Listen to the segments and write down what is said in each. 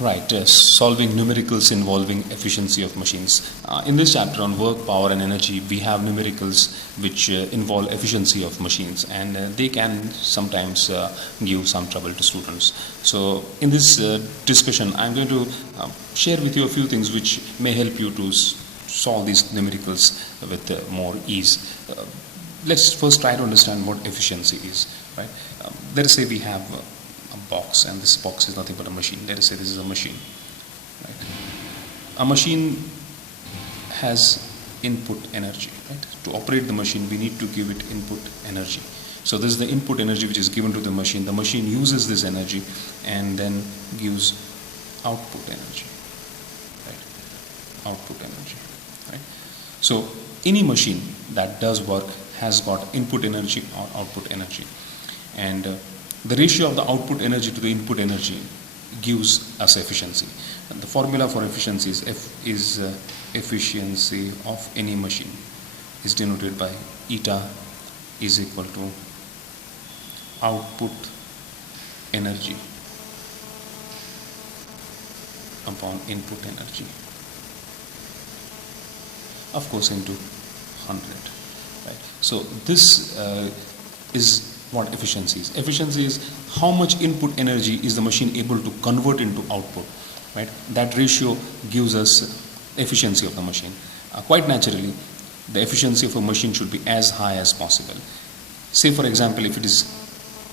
Right, solving numericals involving efficiency of machines. In this chapter on work, power, and energy, we have numericals which involve efficiency of machines, and they can sometimes give some trouble to students. So, in this discussion, I'm going to share with you a few things which may help you to solve these numericals with more ease. Let's first try to understand what efficiency is. Right? Let us say we have a box, and this box is nothing but a machine. Let us say this is a machine. Right? A machine has input energy. Right? To operate the machine, we need to give it input energy. So this is the input energy which is given to the machine. The machine uses this energy and then gives output energy. Right? Output energy. Right? So any machine that does work has got input energy or output energy, and the ratio of the output energy to the input energy gives us efficiency. And the formula for efficiency is efficiency of any machine is denoted by eta is equal to output energy upon input energy, of course, into 100. Right? So this is what efficiency is. Efficiency is how much input energy is the machine able to convert into output. Right? That ratio gives us efficiency of the machine. Quite naturally, the efficiency of a machine should be as high as possible. Say, for example, if it is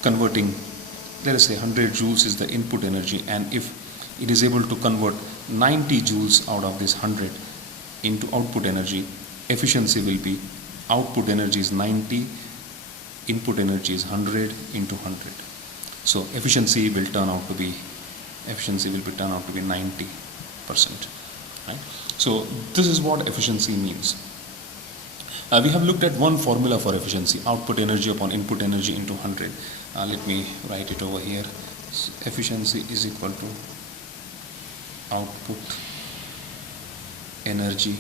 converting, let us say 100 joules is the input energy, and if it is able to convert 90 joules out of this 100 into output energy, efficiency will be output energy is 90, input energy is 100 into 100. So efficiency will turn out to be 90%. Right? So this is what efficiency means. We have looked at one formula for efficiency: output energy upon input energy into 100. Let me write it over here. So efficiency is equal to output energy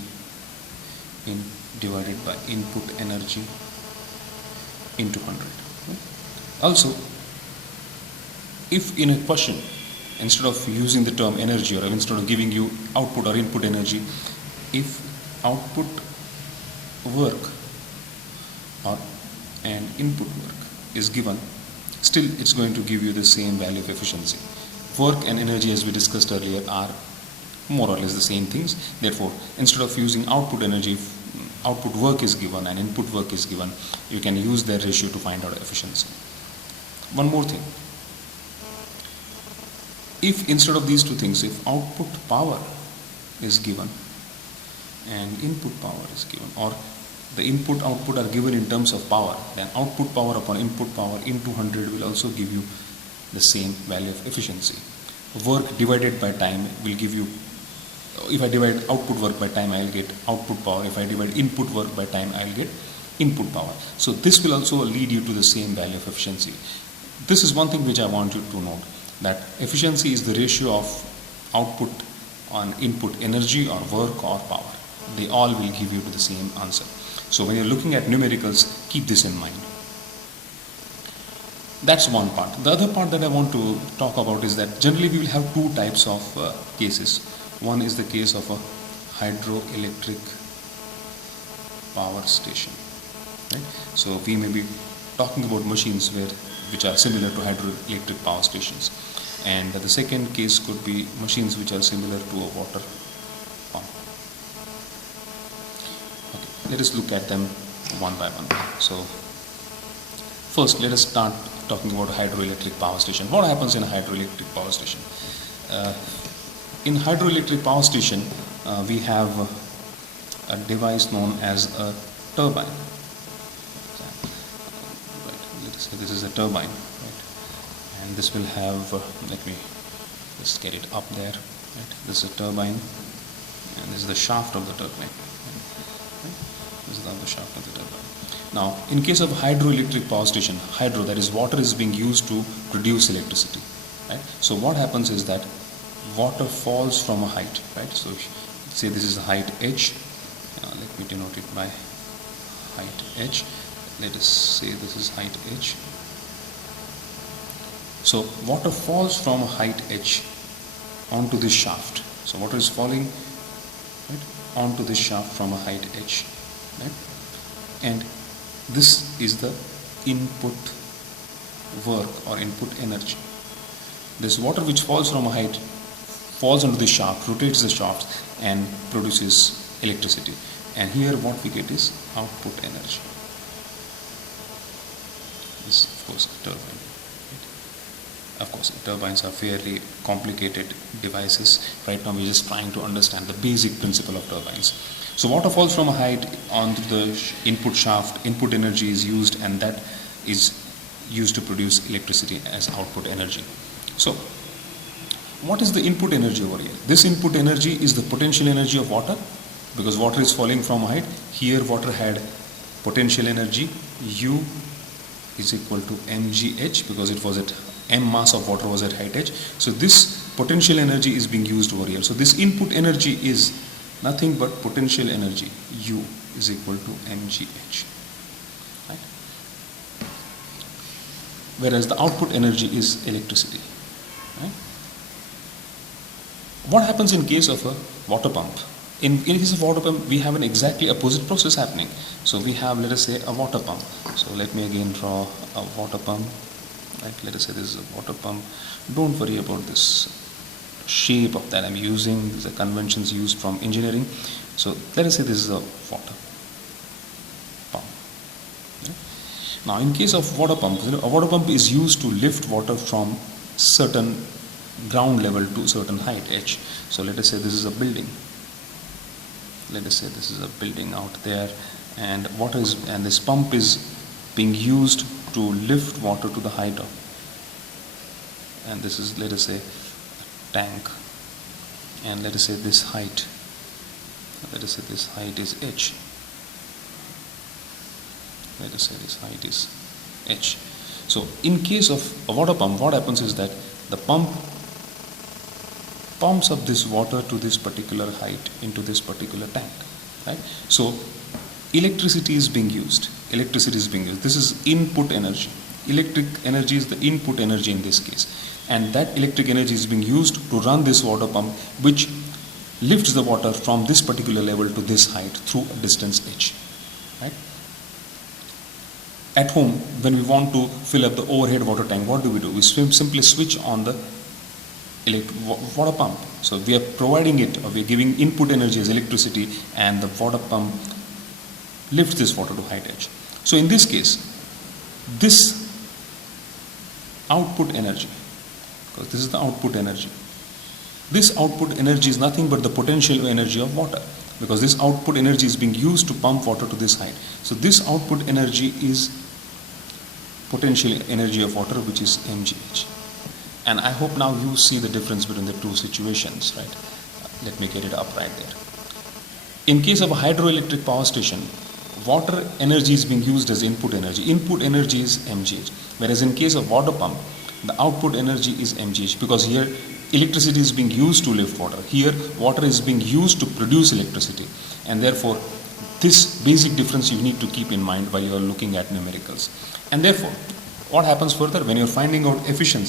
divided by input energy into 100. Right? Also, if in a question, instead of using the term energy, or instead of giving you output or input energy, if output work and input work is given, still it's going to give you the same value of efficiency. Work and energy, as we discussed earlier, are more or less the same things. Therefore, instead of using output energy, if output work is given and input work is given, you can use their ratio to find out efficiency. One more thing: if instead of these two things, if output power is given and input power is given, or the input output are given in terms of power, then output power upon input power into 100 will also give you the same value of efficiency. Work divided by time will give you, if I divide output work by time, I'll get output power. If I divide input work by time, I'll get input power. So this will also lead you to the same value of efficiency. This is one thing which I want you to note, that efficiency is the ratio of output on input energy or work or power. They all will give you to the same answer. So when you're looking at numericals, keep this in mind. That's one part. The other part that I want to talk about is that generally we will have two types of cases. One is the case of a hydroelectric power station. Right? So we may be talking about machines which are similar to hydroelectric power stations. And the second case could be machines which are similar to a water pump. Okay, let us look at them one by one. So first, let us start talking about hydroelectric power station. What happens in a hydroelectric power station? In hydroelectric power station, we have a device known as a turbine. Right. Let us say this is a turbine, right? And this will have, let me just get it up there. Right? This is a turbine, and this is the shaft of the turbine. Right? This is the other shaft of the turbine. Now, in case of hydroelectric power station, hydro, that is water, is being used to produce electricity. Right? So what happens is that water falls from a height. Right? So say this is the height h. Let me denote it by height h. Let us say this is height h. So water falls from a height h onto this shaft. So water is falling, right, onto this shaft from a height h, right? And this is the input work or input energy. This water which falls from a height falls onto the shaft, rotates the shaft and produces electricity. And here what we get is output energy. This of course a turbine. Of course, turbines are fairly complicated devices. Right now we're just trying to understand the basic principle of turbines. So water falls from a height onto the input shaft, input energy is used, and that is used to produce electricity as output energy. So what is the input energy over here? This input energy is the potential energy of water, because water is falling from a height. Here water had potential energy U is equal to mgh, because it was at m mass of water was at height h. So this potential energy is being used over here. So this input energy is nothing but potential energy U is equal to mgh, right? Whereas the output energy is electricity, right? What happens in case of a water pump? In case of water pump, we have an exactly opposite process happening. So we have, let us say, a water pump. So let me again draw a water pump. Right? Let us say this is a water pump. Don't worry about this shape of that I'm using. These are conventions used from engineering. So let us say this is a water pump. Right? Now, in case of water pump, a water pump is used to lift water from certain ground level to certain height h. So let us say this is a building. Let us say this is a building out there, and this pump is being used to lift water to the height of, and this is, let us say, a tank, and let us say this height, let us say this height is h. Let us say this height is h. So in case of a water pump, what happens is that the pump pumps up this water to this particular height into this particular tank, right? So electricity is being used. This is input energy. Electric energy is the input energy in this case, and that electric energy is being used to run this water pump, which lifts the water from this particular level to this height through a distance h, right? At home, when we want to fill up the overhead water tank, what do? We simply switch on the water pump. So we are providing it, or we are giving input energy as electricity, and the water pump lifts this water to height h. So in this case, this output energy, because this is the output energy, this output energy is nothing but the potential energy of water, because this output energy is being used to pump water to this height. So this output energy is potential energy of water, which is mgh. And I hope now you see the difference between the two situations, right? Let me get it up right there. In case of a hydroelectric power station, water energy is being used as input energy. Input energy is mgh. Whereas in case of water pump, the output energy is mgh, because here electricity is being used to lift water. Here water is being used to produce electricity. And therefore, this basic difference you need to keep in mind while you are looking at numericals. And therefore, what happens further when you're finding out efficiency?